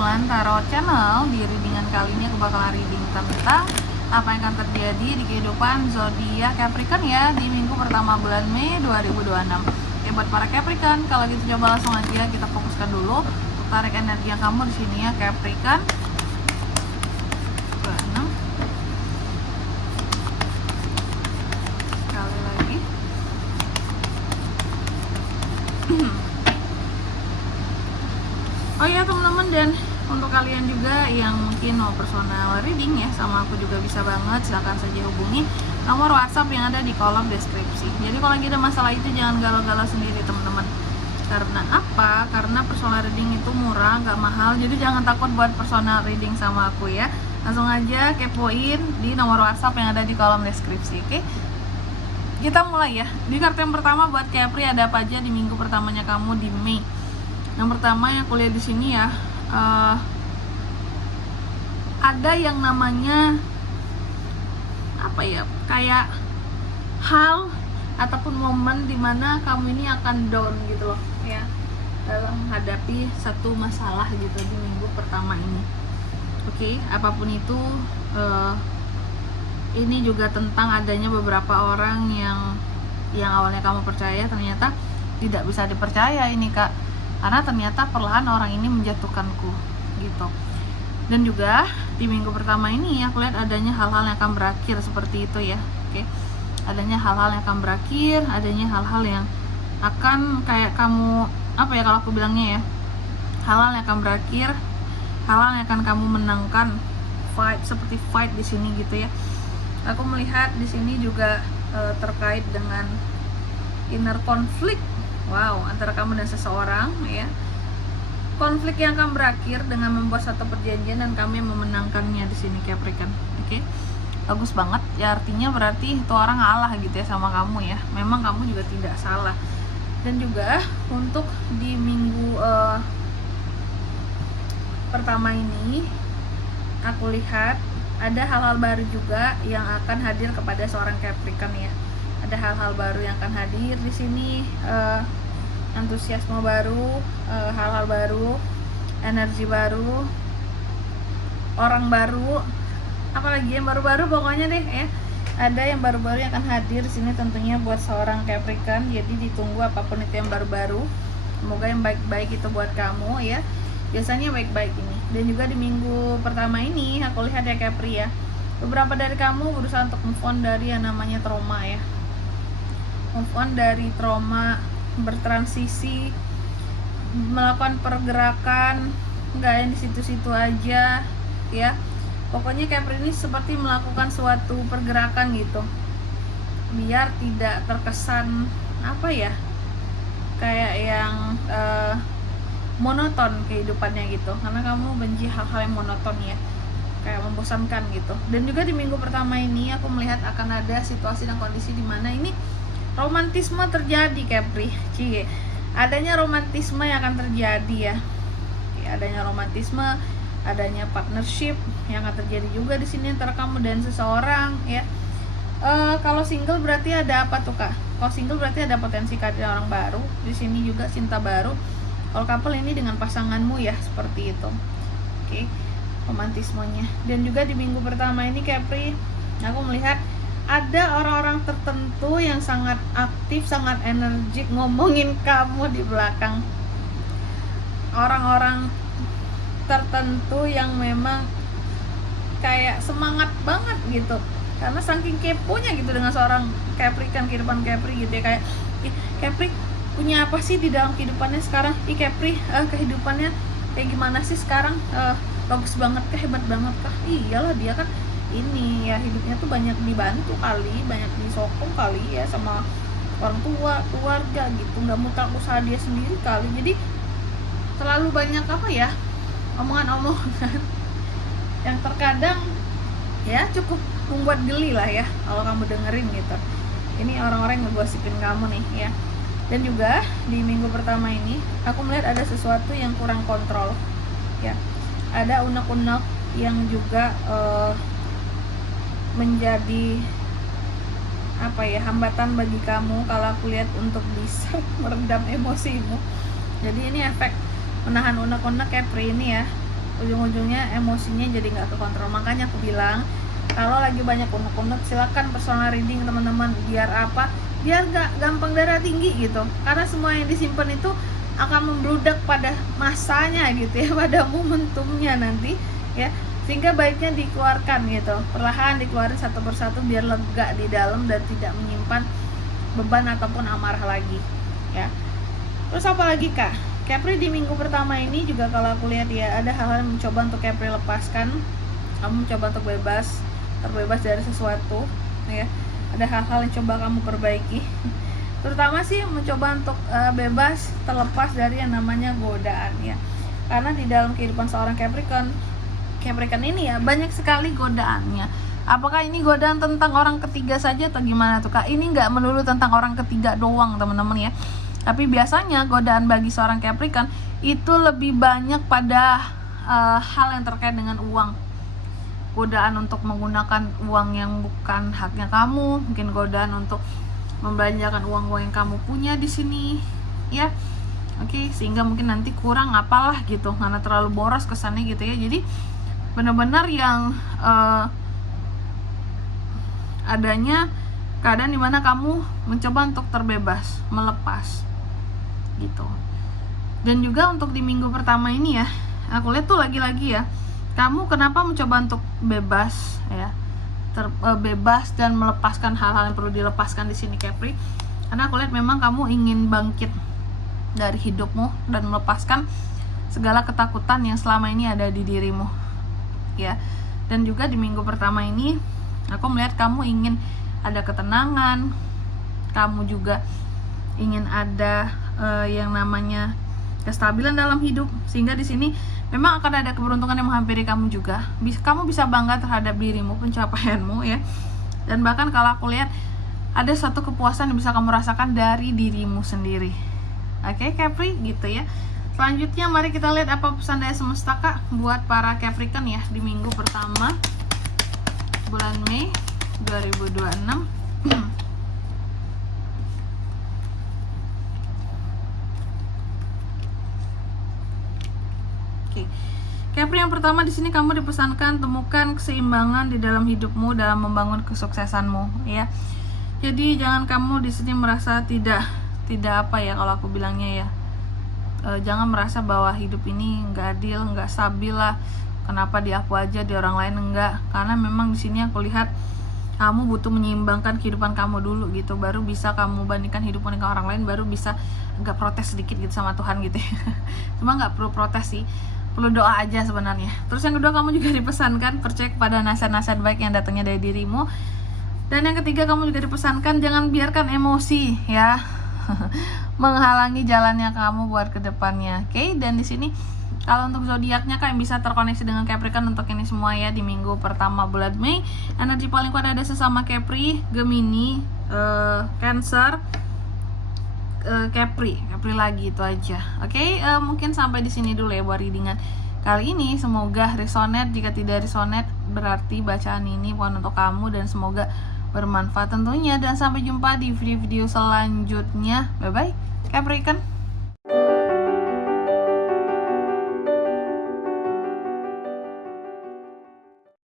Bulan Tarot Channel. Di readingan kali ini aku bakalan reading tentang apa yang akan terjadi di kehidupan zodiak Capricorn ya di minggu pertama bulan Mei 2026. Ya buat para Capricorn, kalau gitu coba langsung aja kita fokuskan dulu untuk tarik energi yang kamu di sini ya Capricorn. Sekali lagi. Oh ya teman-teman, dan untuk kalian juga yang mungkin mau personal reading ya sama aku juga bisa banget, silahkan saja hubungi nomor WhatsApp yang ada di kolom deskripsi. Jadi kalau lagi ada masalah itu jangan galau-galau sendiri teman-teman. Karena apa? Karena personal reading itu murah, nggak mahal. Jadi jangan takut buat personal reading sama aku ya. Langsung aja kepoin di nomor WhatsApp yang ada di kolom deskripsi, oke? Kita mulai ya. Di kartu yang pertama buat Capri ada apa aja di minggu pertamanya kamu di Mei. Yang pertama yang aku lihat di sini ya, ada yang namanya apa ya, kayak hal ataupun momen dimana kamu ini akan down gitu loh ya dalam menghadapi satu masalah gitu di minggu pertama ini. Oke, apapun itu, ini juga tentang adanya beberapa orang yang awalnya kamu percaya ternyata tidak bisa dipercaya ini kak, karena ternyata perlahan orang ini menjatuhkanku gitu. Dan juga di minggu pertama ini aku lihat adanya hal-hal yang akan berakhir seperti itu ya. Oke, adanya hal-hal yang akan berakhir, adanya hal-hal yang akan kayak kamu apa ya, kalau aku bilangnya ya, hal-hal yang akan berakhir, hal-hal yang akan kamu menangkan, fight seperti fight di sini gitu ya. Aku melihat di sini juga terkait dengan inner conflict. Wow, antara kamu dan seseorang ya. Konflik yang akan berakhir dengan membuat satu perjanjian dan kami memenangkannya di sini Capricorn. Oke. Bagus banget. Ya artinya berarti itu orang ngalah gitu ya sama kamu ya. Memang kamu juga tidak salah. Dan juga untuk di minggu pertama ini aku lihat ada hal-hal baru juga yang akan hadir kepada seorang Capricorn ya. Ada hal-hal baru yang akan hadir di sini, antusiasme baru, hal-hal baru, energi baru, orang baru, apalagi yang baru-baru pokoknya deh ya. Ada yang baru-baru yang akan hadir di sini tentunya buat seorang Capricorn. Jadi ditunggu apapun itu yang baru-baru. Semoga yang baik-baik itu buat kamu ya. Biasanya baik-baik ini. Dan juga di minggu pertama ini aku lihat ya Capri ya, beberapa dari kamu berusaha untuk move on dari yang namanya trauma ya. Move on dari trauma, bertransisi, melakukan pergerakan, nggak yang di situ-situ aja ya. Pokoknya Capri ini seperti melakukan suatu pergerakan gitu, biar tidak terkesan apa ya, kayak yang monoton kehidupannya gitu. Karena kamu benci hal-hal yang monoton ya, kayak membosankan gitu. Dan juga di minggu pertama ini aku melihat akan ada situasi dan kondisi di mana ini romantisme terjadi Capri. Cie, adanya romantisme yang akan terjadi ya. Adanya romantisme, adanya partnership yang akan terjadi juga di sini antara kamu dan seseorang ya. Kalau single berarti ada apa tuh kak? Kalau single berarti ada potensi kehadiran orang baru. Di sini juga cinta baru. Kalau couple ini dengan pasanganmu ya, seperti itu. Oke, romantismenya. Dan juga di minggu pertama ini Capri, aku melihat ada orang-orang tertentu yang sangat aktif, sangat energik ngomongin kamu di belakang. Orang-orang tertentu yang memang kayak semangat banget gitu, karena saking keponya gitu dengan seorang Capricorn, kehidupan Capri gitu ya. Kayak Capri punya apa sih di dalam kehidupannya sekarang? Capri kehidupannya kayak gimana sih sekarang? Bagus banget kah, hebat banget kah? Iyalah dia kan ini ya, hidupnya tuh banyak dibantu kali, banyak disokong kali ya sama orang tua, keluarga gitu, nggak mutlak usaha dia sendiri kali. Jadi terlalu banyak apa ya, omongan-omongan yang terkadang ya cukup membuat geli lah ya kalau kamu dengerin gitu. Ini orang-orang yang ngegosipin kamu nih ya. Dan juga di minggu pertama ini aku melihat ada sesuatu yang kurang kontrol ya. Ada unek-unek yang juga menjadi apa ya, hambatan bagi kamu kalau aku lihat untuk bisa meredam emosimu. Jadi ini efek menahan unek-unek Capri ini ya. ujung-ujungnya emosinya jadi nggak kekontrol. Makanya aku bilang kalau lagi banyak unek-unek silakan personal reading teman-teman. Biar apa? Biar nggak gampang darah tinggi gitu, karena semua yang disimpan itu akan membludak pada masanya gitu ya, pada momentumnya nanti ya, sehingga baiknya dikeluarkan gitu, perlahan dikeluarin satu persatu biar lega di dalam dan tidak menyimpan beban ataupun amarah lagi ya. Terus apa lagi Kak? Capri di minggu pertama ini juga kalau aku lihat ya, ada hal-hal yang mencoba untuk Capri lepaskan. Kamu mencoba untuk terbebas dari sesuatu ya. Ada hal-hal yang coba kamu perbaiki, terutama sih mencoba untuk bebas, terlepas dari yang namanya godaan ya. Karena di dalam kehidupan seorang Capricorn ini ya banyak sekali godaannya. Apakah ini godaan tentang orang ketiga saja atau gimana tuh Kak? Ini nggak melulu tentang orang ketiga doang teman-teman ya. Tapi biasanya godaan bagi seorang Capricorn itu lebih banyak pada hal yang terkait dengan uang. Godaan untuk menggunakan uang yang bukan haknya kamu, mungkin godaan untuk membelanjakan uang-uang yang kamu punya di sini ya. Oke, sehingga mungkin nanti kurang apalah gitu karena terlalu boros kesannya gitu ya. Jadi benar-benar yang adanya keadaan dimana kamu mencoba untuk terbebas, melepas gitu. Dan juga untuk di minggu pertama ini ya, aku lihat tuh lagi-lagi ya, kamu kenapa mencoba untuk bebas ya, bebas dan melepaskan hal-hal yang perlu dilepaskan di sini Capri, karena aku lihat memang kamu ingin bangkit dari hidupmu dan melepaskan segala ketakutan yang selama ini ada di dirimu ya. Dan juga di minggu pertama ini aku melihat kamu ingin ada ketenangan, kamu juga ingin ada yang namanya kestabilan dalam hidup, sehingga di sini memang akan ada keberuntungan yang menghampiri kamu juga. Kamu bisa bangga terhadap dirimu, pencapaianmu ya. Dan bahkan kalau aku lihat ada satu kepuasan yang bisa kamu rasakan dari dirimu sendiri. Oke, Capri gitu ya. Selanjutnya mari kita lihat apa pesan dari semesta Kak buat para Capricorn ya di minggu pertama bulan Mei 2026. Oke. Capri, yang pertama di sini kamu dipesankan temukan keseimbangan di dalam hidupmu dalam membangun kesuksesanmu ya. Jadi jangan kamu di sini merasa tidak apa ya, kalau aku bilangnya ya, jangan merasa bahwa hidup ini nggak adil, nggak stabil lah. Kenapa di aku aja, di orang lain enggak? Karena memang di sini aku lihat kamu butuh menyeimbangkan kehidupan kamu dulu gitu, baru bisa kamu bandingkan hidupmu dengan orang lain, baru bisa agak protes sedikit gitu sama Tuhan gitu ya. Cuma nggak perlu protes sih, perlu doa aja sebenarnya. Terus yang kedua, kamu juga dipesankan percaya kepada nasihat-nasihat baik yang datangnya dari dirimu. Dan yang ketiga, kamu juga dipesankan jangan biarkan emosi ya menghalangi jalannya kamu buat kedepannya. Oke, dan di sini kalau untuk zodiaknya Kak yang bisa terkoneksi dengan Capricorn untuk ini semua ya di minggu pertama bulan Mei, energi paling kuat ada sesama Capri, Gemini, Cancer, Capri lagi, itu aja. Oke, mungkin sampai di sini dulu ya buat readingan kali ini. Semoga resonate. Jika tidak resonate berarti bacaan ini bukan untuk kamu, dan semoga bermanfaat tentunya. Dan sampai jumpa di video-video selanjutnya. Bye bye Capricorn.